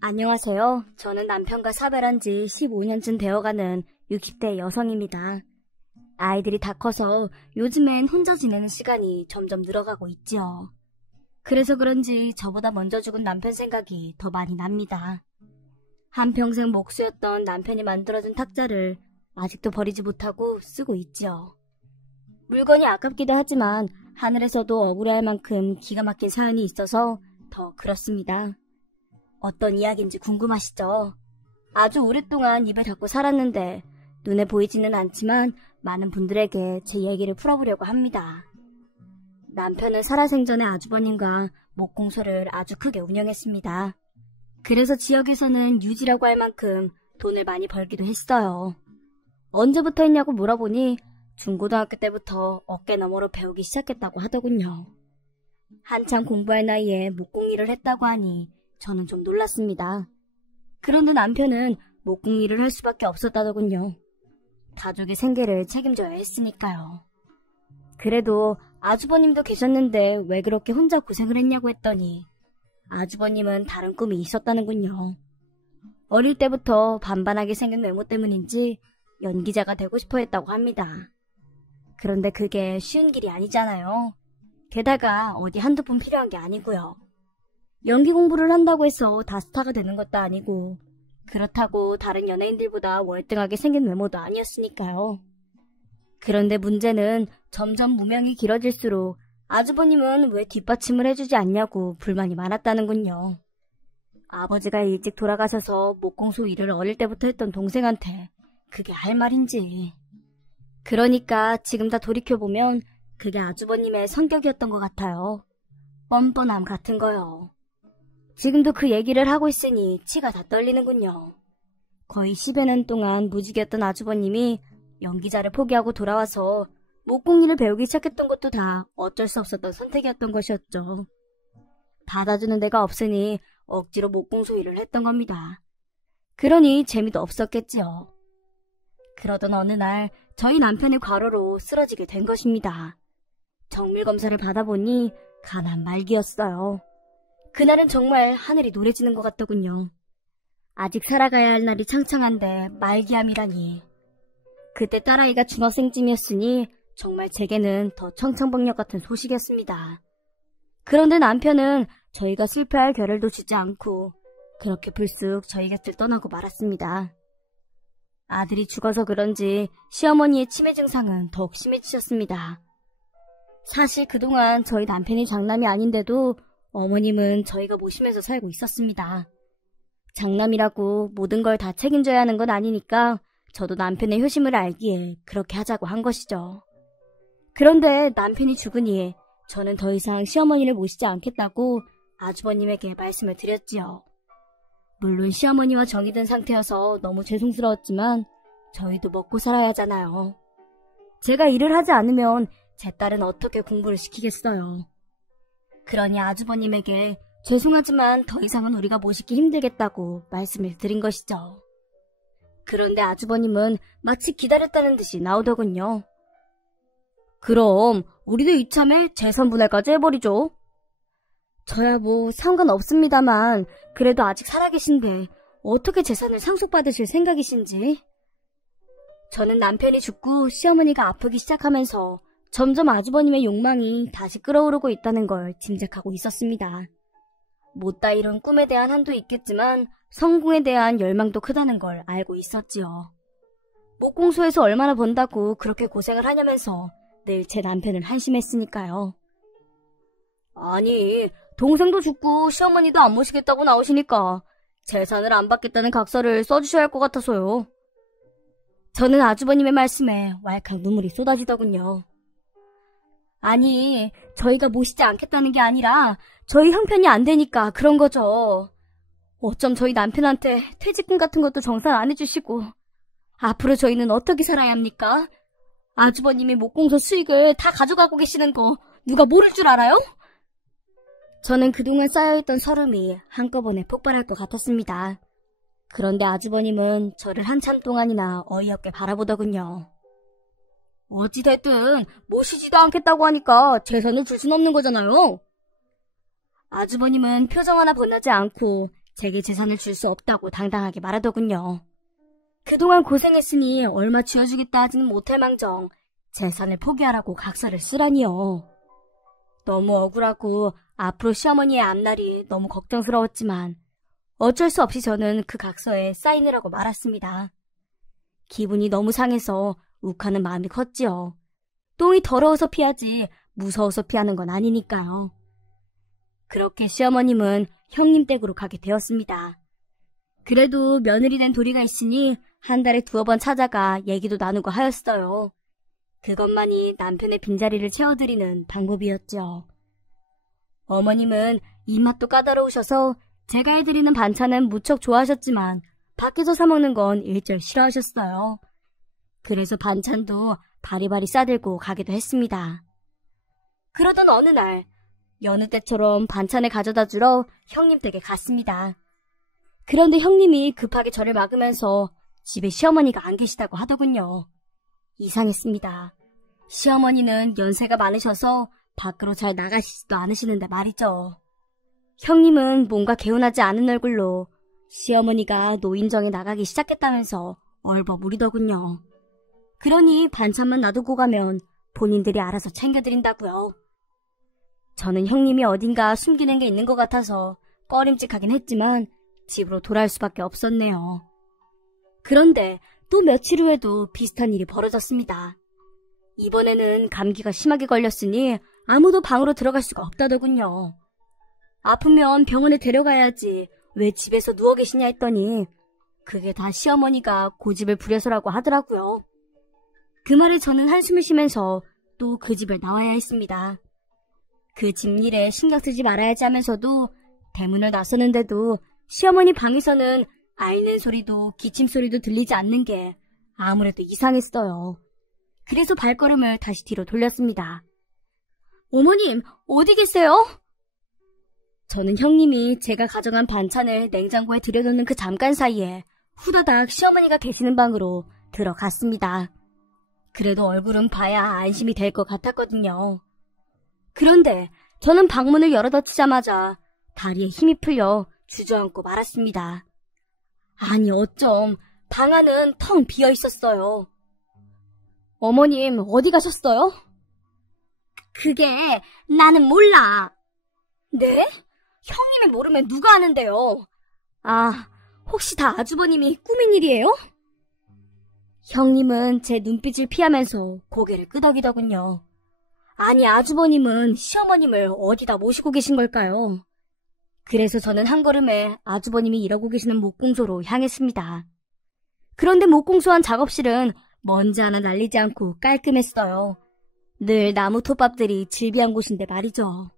안녕하세요. 저는 남편과 사별한 지 15년쯤 되어가는 60대 여성입니다. 아이들이 다 커서 요즘엔 혼자 지내는 시간이 점점 늘어가고 있지요. 그래서 그런지 저보다 먼저 죽은 남편 생각이 더 많이 납니다. 한평생 목수였던 남편이 만들어준 탁자를 아직도 버리지 못하고 쓰고 있지요. 물건이 아깝기도 하지만 하늘에서도 억울해할 만큼 기가 막힌 사연이 있어서 더 그렇습니다. 어떤 이야기인지 궁금하시죠? 아주 오랫동안 입을 닫고 살았는데 눈에 보이지는 않지만 많은 분들에게 제 얘기를 풀어보려고 합니다. 남편은 살아생전에 아주버님과 목공소를 아주 크게 운영했습니다. 그래서 지역에서는 유지라고 할 만큼 돈을 많이 벌기도 했어요. 언제부터 했냐고 물어보니 중고등학교 때부터 어깨너머로 배우기 시작했다고 하더군요. 한창 공부할 나이에 목공일을 했다고 하니 저는 좀 놀랐습니다. 그런데 남편은 목공일을 할 수밖에 없었다더군요. 가족의 생계를 책임져야 했으니까요. 그래도 아주버님도 계셨는데 왜 그렇게 혼자 고생을 했냐고 했더니 아주버님은 다른 꿈이 있었다는군요. 어릴 때부터 반반하게 생긴 외모 때문인지 연기자가 되고 싶어 했다고 합니다. 그런데 그게 쉬운 길이 아니잖아요. 게다가 어디 한두 푼 필요한 게 아니고요. 연기 공부를 한다고 해서 다 스타가 되는 것도 아니고 그렇다고 다른 연예인들보다 월등하게 생긴 외모도 아니었으니까요. 그런데 문제는 점점 무명이 길어질수록 아주버님은 왜 뒷받침을 해주지 않냐고 불만이 많았다는군요. 아버지가 일찍 돌아가셔서 목공소 일을 어릴 때부터 했던 동생한테 그게 할 말인지. 그러니까 지금 다 돌이켜보면 그게 아주버님의 성격이었던 것 같아요. 뻔뻔함 같은 거요. 지금도 그 얘기를 하고 있으니 치가 다 떨리는군요. 거의 10여 년 동안 무직이었던 아주버님이 연기자를 포기하고 돌아와서 목공일을 배우기 시작했던 것도 다 어쩔 수 없었던 선택이었던 것이었죠. 받아주는 데가 없으니 억지로 목공소 일을 했던 겁니다. 그러니 재미도 없었겠지요. 그러던 어느 날 저희 남편의 과로로 쓰러지게 된 것입니다. 정밀검사를 받아보니 간암 말기였어요. 그날은 정말 하늘이 노래지는 것 같더군요. 아직 살아가야 할 날이 창창한데 말기암이라니. 그때 딸아이가 중학생쯤이었으니 정말 제게는 더 청천벽력 같은 소식이었습니다. 그런데 남편은 저희가 실패할 겨를도 주지 않고 그렇게 불쑥 저희 곁을 떠나고 말았습니다. 아들이 죽어서 그런지 시어머니의 치매 증상은 더욱 심해지셨습니다. 사실 그동안 저희 남편이 장남이 아닌데도 어머님은 저희가 모시면서 살고 있었습니다. 장남이라고 모든 걸 다 책임져야 하는 건 아니니까 저도 남편의 효심을 알기에 그렇게 하자고 한 것이죠. 그런데 남편이 죽으니 저는 더 이상 시어머니를 모시지 않겠다고 아주버님에게 말씀을 드렸지요. 물론 시어머니와 정이 든 상태여서 너무 죄송스러웠지만 저희도 먹고 살아야 하잖아요. 제가 일을 하지 않으면 제 딸은 어떻게 공부를 시키겠어요. 그러니 아주버님에게 죄송하지만 더 이상은 우리가 모시기 힘들겠다고 말씀을 드린 것이죠. 그런데 아주버님은 마치 기다렸다는 듯이 나오더군요. 그럼 우리도 이참에 재산 분할까지 해버리죠. 저야 뭐 상관없습니다만 그래도 아직 살아계신데 어떻게 재산을 상속받으실 생각이신지. 저는 남편이 죽고 시어머니가 아프기 시작하면서 점점 아주버님의 욕망이 다시 끓어오르고 있다는 걸 짐작하고 있었습니다. 못다 이룬 꿈에 대한 한도 있겠지만 성공에 대한 열망도 크다는 걸 알고 있었지요. 목공소에서 얼마나 번다고 그렇게 고생을 하냐면서 늘 제 남편을 한심했으니까요. 아니, 동생도 죽고 시어머니도 안 모시겠다고 나오시니까 재산을 안 받겠다는 각서를 써주셔야 할 것 같아서요. 저는 아주버님의 말씀에 왈칵 눈물이 쏟아지더군요. 아니, 저희가 모시지 않겠다는 게 아니라 저희 형편이 안 되니까 그런 거죠. 어쩜 저희 남편한테 퇴직금 같은 것도 정산 안 해주시고 앞으로 저희는 어떻게 살아야 합니까? 아주버님이 목공소 수익을 다 가져가고 계시는 거 누가 모를 줄 알아요? 저는 그동안 쌓여있던 서름이 한꺼번에 폭발할 것 같았습니다. 그런데 아주버님은 저를 한참 동안이나 어이없게 바라보더군요. 어찌됐든 모시지도 않겠다고 하니까 재산을 줄 순 없는 거잖아요. 아주버님은 표정 하나 변하지 않고 제게 재산을 줄 수 없다고 당당하게 말하더군요. 그동안 고생했으니 얼마 쥐어주겠다 하지는 못할 망정 재산을 포기하라고 각서를 쓰라니요. 너무 억울하고 앞으로 시어머니의 앞날이 너무 걱정스러웠지만 어쩔 수 없이 저는 그 각서에 사인을 하고 말았습니다. 기분이 너무 상해서 욱하는 마음이 컸지요. 똥이 더러워서 피하지 무서워서 피하는 건 아니니까요. 그렇게 시어머님은 형님 댁으로 가게 되었습니다. 그래도 며느리 된 도리가 있으니 한 달에 2번 찾아가 얘기도 나누고 하였어요. 그것만이 남편의 빈자리를 채워드리는 방법이었죠. 어머님은 입맛도 까다로우셔서 제가 해드리는 반찬은 무척 좋아하셨지만 밖에서 사 먹는 건 일절 싫어하셨어요. 그래서 반찬도 바리바리 싸들고 가기도 했습니다. 그러던 어느 날 여느 때처럼 반찬을 가져다 주러 형님 댁에 갔습니다. 그런데 형님이 급하게 저를 막으면서 집에 시어머니가 안 계시다고 하더군요. 이상했습니다. 시어머니는 연세가 많으셔서 밖으로 잘 나가시지도 않으시는데 말이죠. 형님은 뭔가 개운하지 않은 얼굴로 시어머니가 노인정에 나가기 시작했다면서 얼버무리더군요. 그러니 반찬만 놔두고 가면 본인들이 알아서 챙겨드린다고요. 저는 형님이 어딘가 숨기는 게 있는 것 같아서 꺼림칙하긴 했지만 집으로 돌아올 수밖에 없었네요. 그런데 또 며칠 후에도 비슷한 일이 벌어졌습니다. 이번에는 감기가 심하게 걸렸으니 아무도 방으로 들어갈 수가 없다더군요. 아프면 병원에 데려가야지 왜 집에서 누워 계시냐 했더니 그게 다 시어머니가 고집을 부려서라고 하더라고요. 그 말에 저는 한숨을 쉬면서 또 그 집을 나와야 했습니다. 그 집일에 신경 쓰지 말아야지 하면서도 대문을 나서는데도 시어머니 방에서는 앓는 소리도 기침 소리도 들리지 않는 게 아무래도 이상했어요. 그래서 발걸음을 다시 뒤로 돌렸습니다. 어머님, 어디 계세요? 저는 형님이 제가 가져간 반찬을 냉장고에 들여놓는 그 잠깐 사이에 후다닥 시어머니가 계시는 방으로 들어갔습니다. 그래도 얼굴은 봐야 안심이 될 것 같았거든요. 그런데 저는 방문을 열어닫자마자 다리에 힘이 풀려 주저앉고 말았습니다. 아니 어쩜 방 안은 텅 비어 있었어요. 어머님 어디 가셨어요? 그게 나는 몰라. 네? 형님이 모르면 누가 아는데요? 아, 혹시 다 아주버님이 꾸민 일이에요? 형님은 제 눈빛을 피하면서 고개를 끄덕이더군요. 아니 아주버님은 시어머님을 어디다 모시고 계신 걸까요? 그래서 저는 한 걸음에 아주버님이 일하고 계시는 목공소로 향했습니다. 그런데 목공소 안 작업실은 먼지 하나 날리지 않고 깔끔했어요. 늘 나무 톱밥들이 질비한 곳인데 말이죠.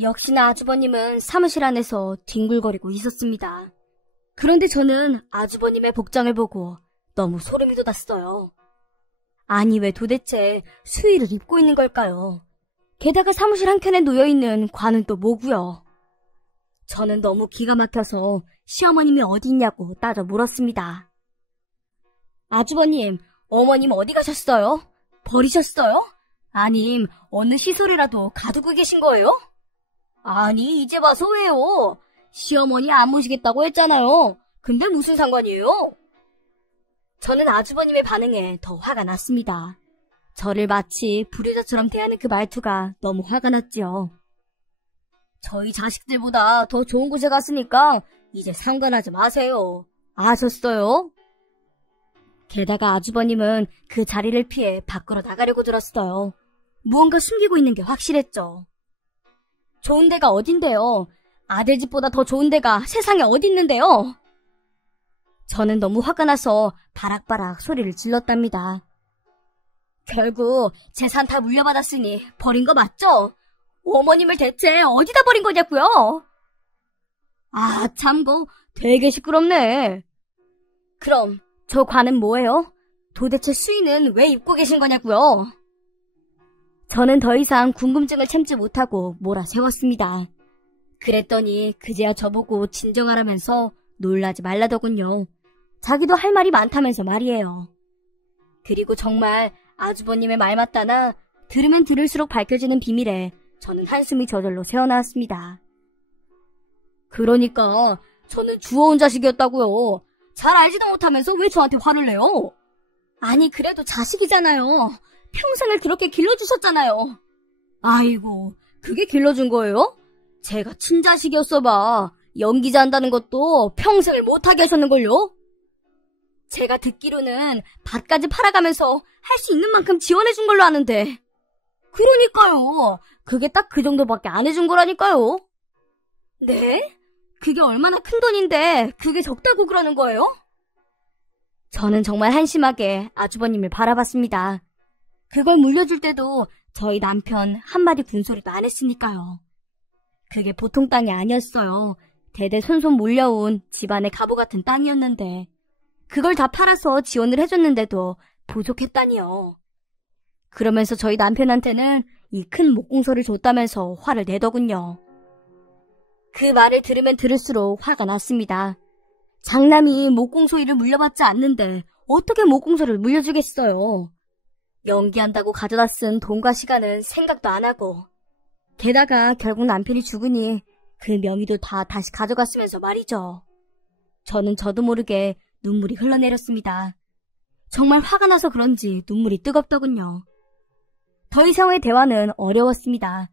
역시나 아주버님은 사무실 안에서 뒹굴거리고 있었습니다. 그런데 저는 아주버님의 복장을 보고 너무 소름이 돋았어요. 아니 왜 도대체 수의를 입고 있는 걸까요? 게다가 사무실 한켠에 놓여있는 관은 또 뭐고요? 저는 너무 기가 막혀서 시어머님이 어디 있냐고 따져 물었습니다. 아주버님, 어머님 어디 가셨어요? 버리셨어요? 아님 어느 시설이라도 가두고 계신 거예요? 아니 이제 와서 왜요? 시어머니 안 모시겠다고 했잖아요. 근데 무슨 상관이에요? 저는 아주버님의 반응에 더 화가 났습니다. 저를 마치 불효자처럼 대하는 그 말투가 너무 화가 났지요. 저희 자식들보다 더 좋은 곳에 갔으니까 이제 상관하지 마세요. 아셨어요? 게다가 아주버님은 그 자리를 피해 밖으로 나가려고 들었어요. 무언가 숨기고 있는 게 확실했죠. 좋은 데가 어딘데요? 아들 집보다 더 좋은 데가 세상에 어디 있는데요? 저는 너무 화가 나서 바락바락 소리를 질렀답니다. 결국 재산 다 물려받았으니 버린 거 맞죠? 어머님을 대체 어디다 버린 거냐고요? 아 참고 되게 시끄럽네. 그럼 저 관은 뭐예요? 도대체 수의는 왜 입고 계신 거냐고요? 저는 더 이상 궁금증을 참지 못하고 몰아세웠습니다. 그랬더니 그제야 저보고 진정하라면서 놀라지 말라더군요. 자기도 할 말이 많다면서 말이에요. 그리고 정말 아주버님의 말 맞다나 들으면 들을수록 밝혀지는 비밀에 저는 한숨이 저절로 새어나왔습니다. 그러니까 저는 주워온 자식이었다고요. 잘 알지도 못하면서 왜 저한테 화를 내요? 아니, 그래도 자식이잖아요. 평생을 그렇게 길러주셨잖아요. 아이고, 그게 길러준 거예요? 제가 친자식이었어 봐. 연기자 한다는 것도 평생을 못하게 하셨는걸요? 제가 듣기로는 밭까지 팔아가면서 할 수 있는 만큼 지원해준 걸로 아는데. 그러니까요. 그게 딱 그 정도밖에 안 해준 거라니까요. 네? 그게 얼마나 큰 돈인데 그게 적다고 그러는 거예요? 저는 정말 한심하게 아주버님을 바라봤습니다. 그걸 물려줄 때도 저희 남편 한마디 군소리도 안 했으니까요. 그게 보통 땅이 아니었어요. 대대손손 몰려온 집안의 가보 같은 땅이었는데 그걸 다 팔아서 지원을 해줬는데도 부족했다니요. 그러면서 저희 남편한테는 이 큰 목공소를 줬다면서 화를 내더군요. 그 말을 들으면 들을수록 화가 났습니다. 장남이 목공소일을 물려받지 않는데 어떻게 목공소를 물려주겠어요. 연기한다고 가져다 쓴 돈과 시간은 생각도 안 하고 게다가 결국 남편이 죽으니 그 명의도 다 다시 가져갔으면서 말이죠. 저는 저도 모르게 눈물이 흘러내렸습니다. 정말 화가 나서 그런지 눈물이 뜨겁더군요. 더 이상의 대화는 어려웠습니다.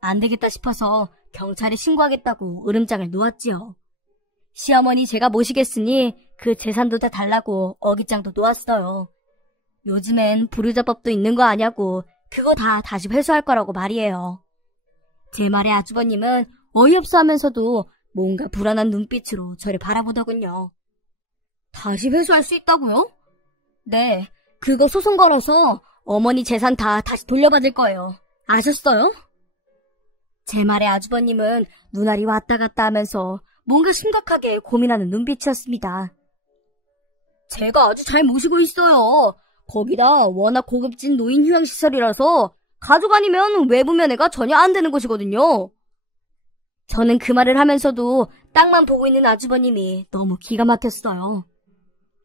안 되겠다 싶어서 경찰에 신고하겠다고 으름장을 놓았지요. 시어머니 제가 모시겠으니 그 재산도 다 달라고 어깃장도 놓았어요. 요즘엔 불효자법도 있는 거 아냐고 그거 다 다시 회수할 거라고 말이에요. 제 말에 아주버님은 어이없어 하면서도 뭔가 불안한 눈빛으로 저를 바라보더군요. 다시 회수할 수 있다고요? 네, 그거 소송 걸어서 어머니 재산 다 다시 돌려받을 거예요. 아셨어요? 제 말에 아주버님은 눈알이 왔다 갔다 하면서 뭔가 심각하게 고민하는 눈빛이었습니다. 제가 아주 잘 모시고 있어요. 거기다 워낙 고급진 노인 휴양시설이라서 가족 아니면 외부 면회가 전혀 안 되는 곳이거든요. 저는 그 말을 하면서도 땅만 보고 있는 아주버님이 너무 기가 막혔어요.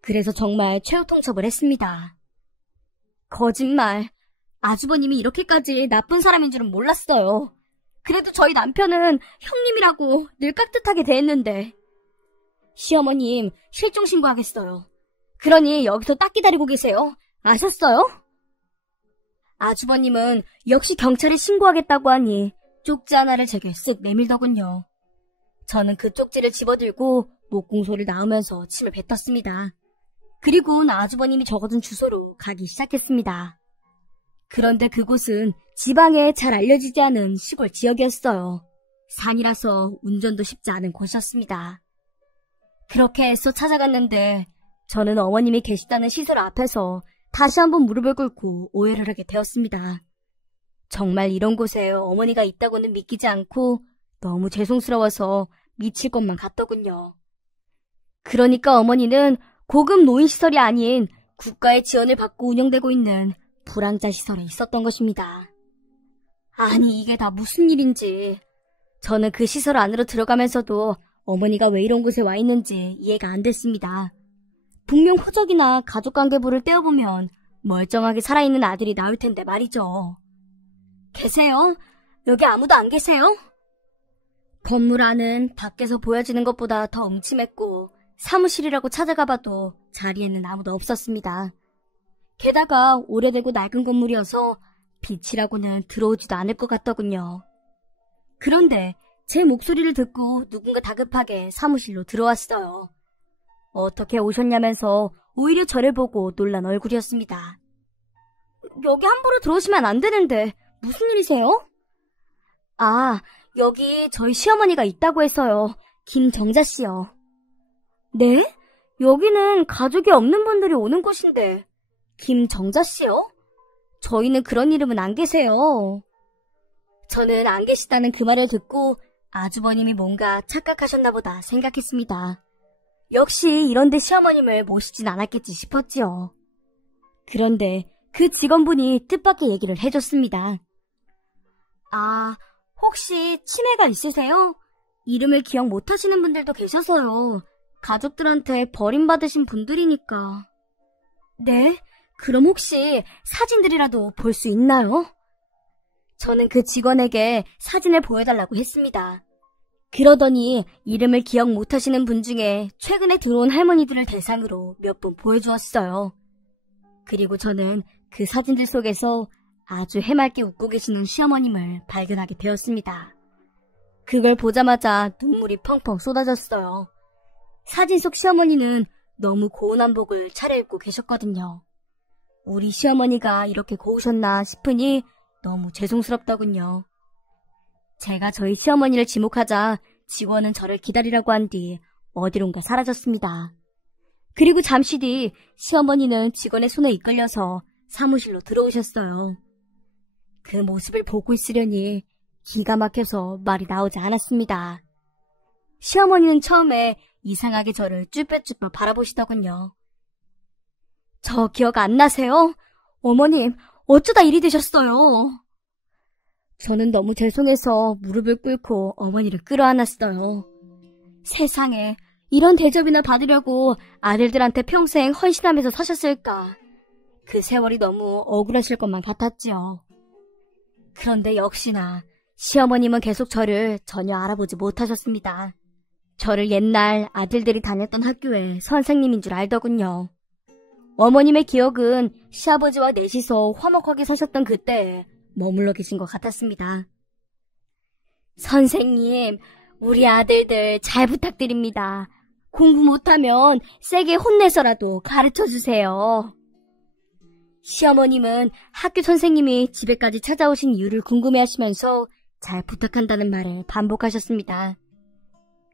그래서 정말 최후통첩을 했습니다. 거짓말. 아주버님이 이렇게까지 나쁜 사람인 줄은 몰랐어요. 그래도 저희 남편은 형님이라고 늘 깍듯하게 대했는데. 시어머님, 실종 신고하겠어요. 그러니 여기서 딱 기다리고 계세요. 아셨어요? 아주버님은 역시 경찰에 신고하겠다고 하니 쪽지 하나를 제게 쓱 내밀더군요. 저는 그 쪽지를 집어들고 목공소를 나오면서 침을 뱉었습니다. 그리고는 아주버님이 적어둔 주소로 가기 시작했습니다. 그런데 그곳은 지방에 잘 알려지지 않은 시골 지역이었어요. 산이라서 운전도 쉽지 않은 곳이었습니다. 그렇게 애써 찾아갔는데 저는 어머님이 계시다는 시설 앞에서 다시 한번 무릎을 꿇고 오해를 하게 되었습니다. 정말 이런 곳에 어머니가 있다고는 믿기지 않고 너무 죄송스러워서 미칠 것만 같더군요. 그러니까 어머니는 고급 노인시설이 아닌 국가의 지원을 받고 운영되고 있는 불황자 시설에 있었던 것입니다. 아니 이게 다 무슨 일인지. 저는 그 시설 안으로 들어가면서도 어머니가 왜 이런 곳에 와 있는지 이해가 안 됐습니다. 분명 호적이나 가족관계부를 떼어보면 멀쩡하게 살아있는 아들이 나올 텐데 말이죠. 계세요? 여기 아무도 안 계세요? 건물 안은 밖에서 보여지는 것보다 더 음침했고 사무실이라고 찾아가봐도 자리에는 아무도 없었습니다. 게다가 오래되고 낡은 건물이어서 빛이라고는 들어오지도 않을 것 같더군요. 그런데 제 목소리를 듣고 누군가 다급하게 사무실로 들어왔어요. 어떻게 오셨냐면서 오히려 저를 보고 놀란 얼굴이었습니다. 여기 함부로 들어오시면 안 되는데 무슨 일이세요? 아, 여기 저희 시어머니가 있다고 해서요. 김정자 씨요. 네? 여기는 가족이 없는 분들이 오는 곳인데 김정자 씨요? 저희는 그런 이름은 안 계세요. 저는 안 계시다는 그 말을 듣고 아주버님이 뭔가 착각하셨나 보다 생각했습니다. 역시 이런데 시어머님을 모시진 않았겠지 싶었지요. 그런데 그 직원분이 뜻밖의 얘기를 해줬습니다. 아, 혹시 치매가 있으세요? 이름을 기억 못하시는 분들도 계셔서요. 가족들한테 버림받으신 분들이니까. 네? 그럼 혹시 사진들이라도 볼 수 있나요? 저는 그 직원에게 사진을 보여달라고 했습니다. 그러더니 이름을 기억 못하시는 분 중에 최근에 들어온 할머니들을 대상으로 몇 분 보여주었어요. 그리고 저는 그 사진들 속에서 아주 해맑게 웃고 계시는 시어머님을 발견하게 되었습니다. 그걸 보자마자 눈물이 펑펑 쏟아졌어요. 사진 속 시어머니는 너무 고운 한복을 차려입고 계셨거든요. 우리 시어머니가 이렇게 고우셨나 싶으니 너무 죄송스럽더군요. 제가 저희 시어머니를 지목하자 직원은 저를 기다리라고 한 뒤 어디론가 사라졌습니다. 그리고 잠시 뒤 시어머니는 직원의 손에 이끌려서 사무실로 들어오셨어요. 그 모습을 보고 있으려니 기가 막혀서 말이 나오지 않았습니다. 시어머니는 처음에 이상하게 저를 쭈뼛쭈뼛 바라보시더군요. 저 기억 안 나세요? 어머님, 어쩌다 이리 되셨어요? 저는 너무 죄송해서 무릎을 꿇고 어머니를 끌어안았어요. 세상에, 이런 대접이나 받으려고 아들들한테 평생 헌신하면서 사셨을까. 그 세월이 너무 억울하실 것만 같았지요. 그런데 역시나 시어머님은 계속 저를 전혀 알아보지 못하셨습니다. 저를 옛날 아들들이 다녔던 학교의 선생님인 줄 알더군요. 어머님의 기억은 시아버지와 넷이서 화목하게 사셨던 그때에 머물러 계신 것 같았습니다. 선생님, 우리 아들들 잘 부탁드립니다. 공부 못하면 세게 혼내서라도 가르쳐주세요. 시어머님은 학교 선생님이 집에까지 찾아오신 이유를 궁금해하시면서 잘 부탁한다는 말을 반복하셨습니다.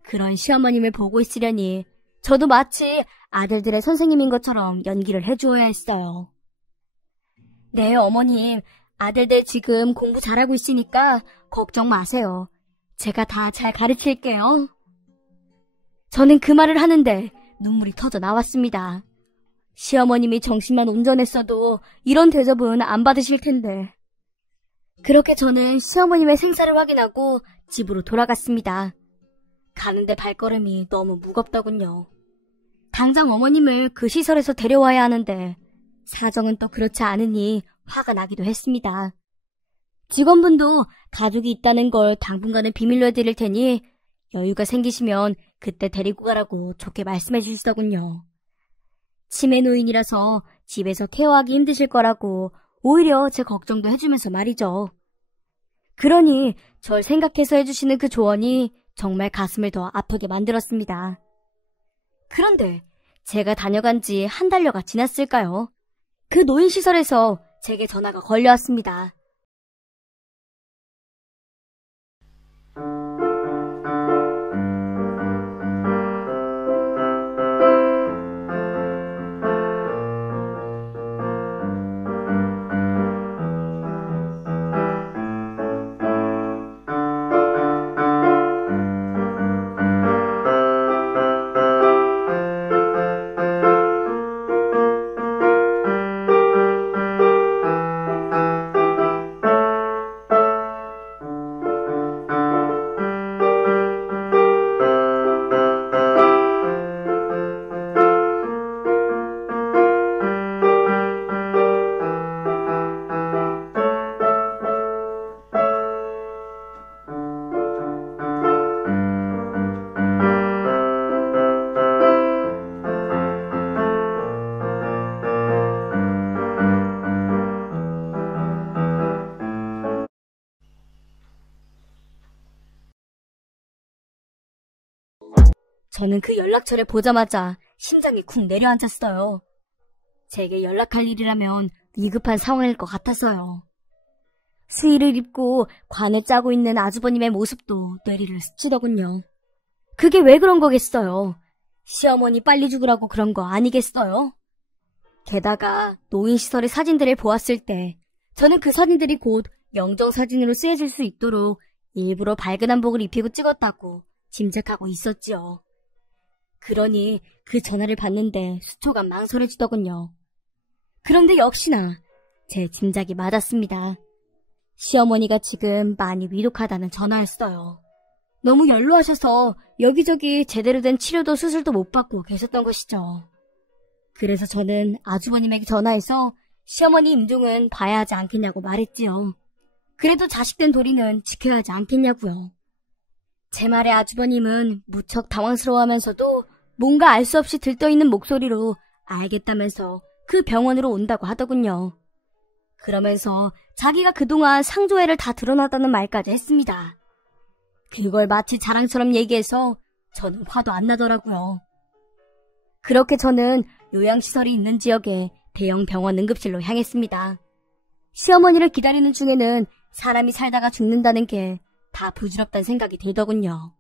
그런 시어머님을 보고 있으려니 저도 마치 아들들의 선생님인 것처럼 연기를 해주어야 했어요. 네, 어머님. 아들들 지금 공부 잘하고 있으니까 걱정 마세요. 제가 다 잘 가르칠게요. 저는 그 말을 하는데 눈물이 터져 나왔습니다. 시어머님이 정신만 온전했어도 이런 대접은 안 받으실 텐데. 그렇게 저는 시어머님의 생사를 확인하고 집으로 돌아갔습니다. 가는데 발걸음이 너무 무겁더군요. 당장 어머님을 그 시설에서 데려와야 하는데 사정은 또 그렇지 않으니 화가 나기도 했습니다. 직원분도 가족이 있다는 걸 당분간은 비밀로 해드릴 테니 여유가 생기시면 그때 데리고 가라고 좋게 말씀해 주시더군요. 치매 노인이라서 집에서 케어하기 힘드실 거라고 오히려 제 걱정도 해주면서 말이죠. 그러니 절 생각해서 해주시는 그 조언이 정말 가슴을 더 아프게 만들었습니다. 그런데 제가 다녀간 지 한 달여가 지났을까요? 그 노인시설에서 제게 전화가 걸려왔습니다. 저는 그 연락처를 보자마자 심장이 쿵 내려앉았어요. 제게 연락할 일이라면 위급한 상황일 것 같아서요. 스의를 입고 관을 짜고 있는 아주버님의 모습도 뇌리를 스치더군요. 그게 왜 그런 거겠어요? 시어머니 빨리 죽으라고 그런 거 아니겠어요? 게다가 노인시설의 사진들을 보았을 때 저는 그 사진들이 곧 영정사진으로 쓰여질 수 있도록 일부러 밝은 한복을 입히고 찍었다고 짐작하고 있었지요. 그러니 그 전화를 받는데 수초간 망설여지더군요. 그런데 역시나 제 짐작이 맞았습니다. 시어머니가 지금 많이 위독하다는 전화였어요. 너무 연로하셔서 여기저기 제대로 된 치료도 수술도 못 받고 계셨던 것이죠. 그래서 저는 아주버님에게 전화해서 시어머니 임종은 봐야 하지 않겠냐고 말했지요. 그래도 자식된 도리는 지켜야 하지 않겠냐고요. 제 말에 아주버님은 무척 당황스러워하면서도 뭔가 알 수 없이 들떠있는 목소리로 알겠다면서 그 병원으로 온다고 하더군요. 그러면서 자기가 그동안 상조회를 다 드러났다는 말까지 했습니다. 그걸 마치 자랑처럼 얘기해서 저는 화도 안 나더라고요. 그렇게 저는 요양시설이 있는 지역의 대형 병원 응급실로 향했습니다. 시어머니를 기다리는 중에는 사람이 살다가 죽는다는 게 다 부질없다는 생각이 들더군요.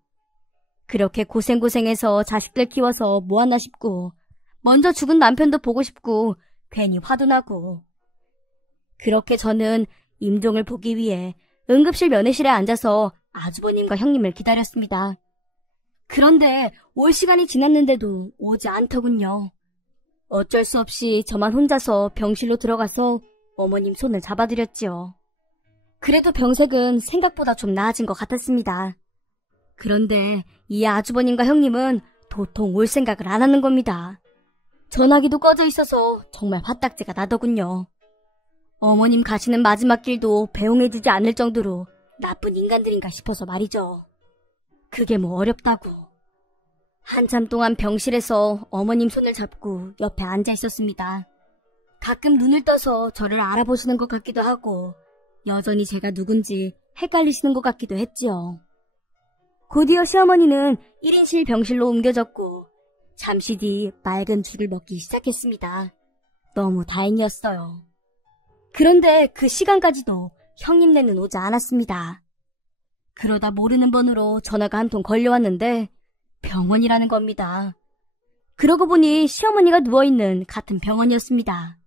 그렇게 고생고생해서 자식들 키워서 뭐하나 싶고 먼저 죽은 남편도 보고 싶고 괜히 화도 나고. 그렇게 저는 임종을 보기 위해 응급실 면회실에 앉아서 아주버님과 형님을 기다렸습니다. 그런데 올 시간이 지났는데도 오지 않더군요. 어쩔 수 없이 저만 혼자서 병실로 들어가서 어머님 손을 잡아드렸지요. 그래도 병색은 생각보다 좀 나아진 것 같았습니다. 그런데 이 아주버님과 형님은 도통 올 생각을 안 하는 겁니다. 전화기도 꺼져 있어서 정말 화딱지가 나더군요. 어머님 가시는 마지막 길도 배웅해주지 않을 정도로 나쁜 인간들인가 싶어서 말이죠. 그게 뭐 어렵다고. 한참 동안 병실에서 어머님 손을 잡고 옆에 앉아 있었습니다. 가끔 눈을 떠서 저를 알아보시는 것 같기도 하고 여전히 제가 누군지 헷갈리시는 것 같기도 했지요. 곧이어 시어머니는 1인실 병실로 옮겨졌고 잠시 뒤 맑은 죽을 먹기 시작했습니다. 너무 다행이었어요. 그런데 그 시간까지도 형님네는 오지 않았습니다. 그러다 모르는 번호로 전화가 한 통 걸려왔는데 병원이라는 겁니다. 그러고 보니 시어머니가 누워있는 같은 병원이었습니다.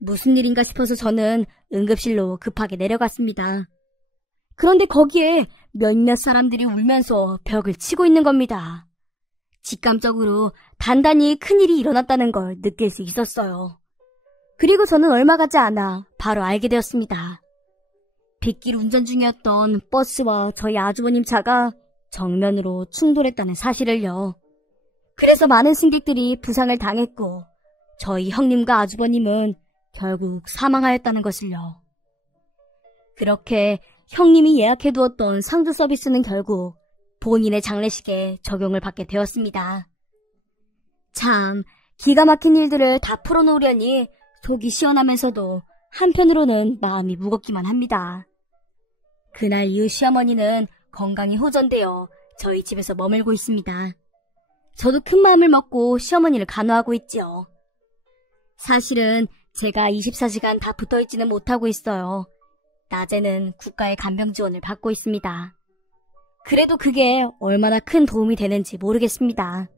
무슨 일인가 싶어서 저는 응급실로 급하게 내려갔습니다. 그런데 거기에 몇몇 사람들이 울면서 벽을 치고 있는 겁니다. 직감적으로 단단히 큰일이 일어났다는 걸 느낄 수 있었어요. 그리고 저는 얼마 가지 않아 바로 알게 되었습니다. 빗길 운전 중이었던 버스와 저희 아주버님 차가 정면으로 충돌했다는 사실을요. 그래서 많은 승객들이 부상을 당했고 저희 형님과 아주버님은 결국 사망하였다는 것을요. 그렇게 형님이 예약해두었던 상주 서비스는 결국 본인의 장례식에 적용을 받게 되었습니다. 참, 기가 막힌 일들을 다 풀어놓으려니 속이 시원하면서도 한편으로는 마음이 무겁기만 합니다. 그날 이후 시어머니는 건강이 호전되어 저희 집에서 머물고 있습니다. 저도 큰 마음을 먹고 시어머니를 간호하고 있지요. 사실은 제가 24시간 다 붙어있지는 못하고 있어요. 낮에는 국가의 간병 지원을 받고 있습니다. 그래도 그게 얼마나 큰 도움이 되는지 모르겠습니다.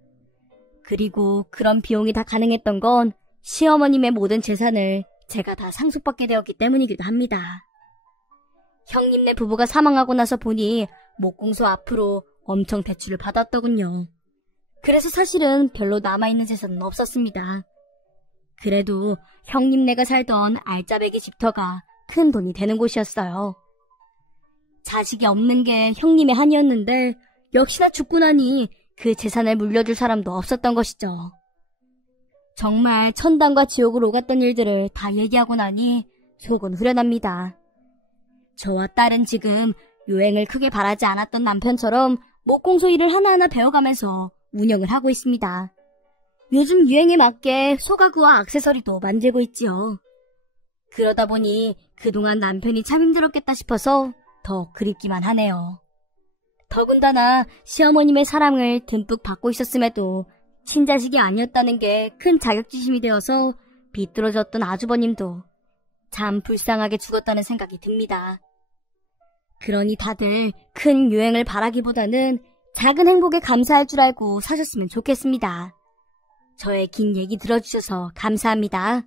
그리고 그런 비용이 다 가능했던 건 시어머님의 모든 재산을 제가 다 상속받게 되었기 때문이기도 합니다. 형님네 부부가 사망하고 나서 보니 목공소 앞으로 엄청 대출을 받았더군요. 그래서 사실은 별로 남아있는 재산은 없었습니다. 그래도 형님네가 살던 알짜배기 집터가 큰 돈이 되는 곳이었어요. 자식이 없는 게 형님의 한이었는데 역시나 죽고 나니 그 재산을 물려줄 사람도 없었던 것이죠. 정말 천당과 지옥을 오갔던 일들을 다 얘기하고 나니 속은 후련합니다. 저와 딸은 지금 유행을 크게 바라지 않았던 남편처럼 목공소 일을 하나하나 배워가면서 운영을 하고 있습니다. 요즘 유행에 맞게 소가구와 액세서리도 만들고 있지요. 그러다 보니 그동안 남편이 참 힘들었겠다 싶어서 더 그립기만 하네요. 더군다나 시어머님의 사랑을 듬뿍 받고 있었음에도 친자식이 아니었다는 게 큰 자격지심이 되어서 비뚤어졌던 아주버님도 참 불쌍하게 죽었다는 생각이 듭니다. 그러니 다들 큰 유행을 바라기보다는 작은 행복에 감사할 줄 알고 사셨으면 좋겠습니다. 저의 긴 얘기 들어주셔서 감사합니다.